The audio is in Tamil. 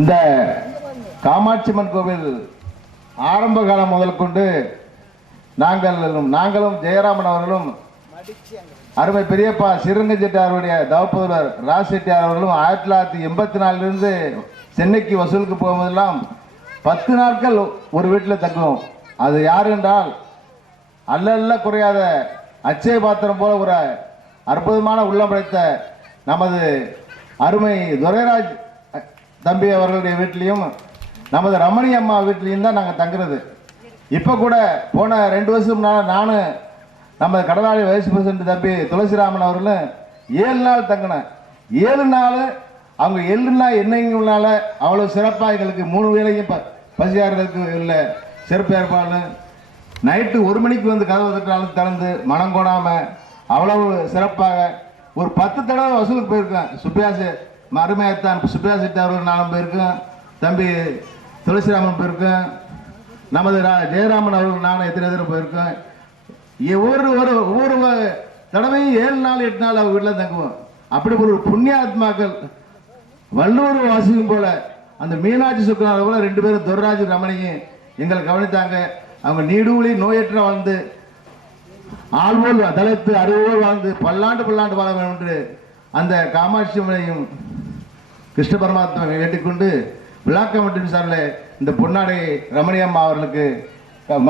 இந்த காமாட்சியம்மன் கோவில் ஆரம்ப காலம் முதல் கொண்டு நாங்கள் நாங்களும் ஜெயராமன் அவர்களும் அருமை பெரியப்பா சிறுங்க செட்டியாருடைய தவப்புதல்வர் ராஜ் செட்டியார் அவர்களும் ஆயிரத்தி தொள்ளாயிரத்தி எண்பத்தி நாலுலேருந்து சென்னைக்கு வசூலுக்கு போகும்போதெல்லாம் பத்து நாட்கள் ஒரு வீட்டில் தங்குவோம். அது யார் என்றால் அல்லல்ல குறையாத அச்சய பாத்திரம் போல ஒரு அற்புதமான உள்ளம் படைத்த நமது அருமை துரைராஜ் தம்பி அவர்களுடைய வீட்லேயும் நமது ரமணி அம்மா வீட்லேயும் தான் நாங்கள் தங்குறது. இப்போ கூட போன ரெண்டு வருஷம் முன்னால் நானும் நம்ம கடலாளி வைஸ் பிரசிடண்ட் தம்பி துளசிராமன் அவர்களும் ஏழு நாள் தங்கினேன் ஏழு நாள் அவங்க எள்ளுனா என்னங்கனால அவ்வளோ சிறப்பாக எங்களுக்கு மூணு வேளையும் ப பசியார்களுக்கு இல்லை சிறப்பு ஏற்பாடு நைட்டு ஒரு மணிக்கு வந்து கதவு தட்டினாலும் திறந்து மனம் கொடாமல் அவ்வளவு சிறப்பாக ஒரு பத்து தடவை வசூலுக்கு போயிருக்கேன். சுப்பியாசு மருமையத்தான் சுப்பியா செட்டி அவர்கள் நானும் போயிருக்கோம் தம்பி துளசிராமன் போயிருக்கோம் நமது ரா- ஜெயராமன் அவர்கள் நானும் எத்தனை தடவை போயிருக்கோம் ஒவ்வொரு ஒரு ஒவ்வொரு தடவையும் ஏழு நாள் எட்டு நாள் அவங்க வீட்டில் தங்குவோம். அப்படி ஒரு புண்ணிய ஆத்மாக்கள் வள்ளுவர் வாசிக்கும் போல அந்த மீனாட்சி சுக்கரனார் போல ரெண்டு பேரும் துர்ராஜ் ரமணியும் எங்களை கவனித்தாங்க. அவங்க நீடூழி நோயற்ற வாழ்ந்து ஆள்வோல் தலைத்து அறுவோல் வாழ்ந்து பல்லாண்டு பல்லாண்டு வாழ வேண்டும் என்று அந்த காமாட்சி அம்மனையும் கிருஷ்ண பரமாத்மாவை வேண்டிக்கொண்டு விழா கமிட்டியின் சார்பில் இந்த பொன்னாடை ரமணியம்மா அவர்களுக்கு கா-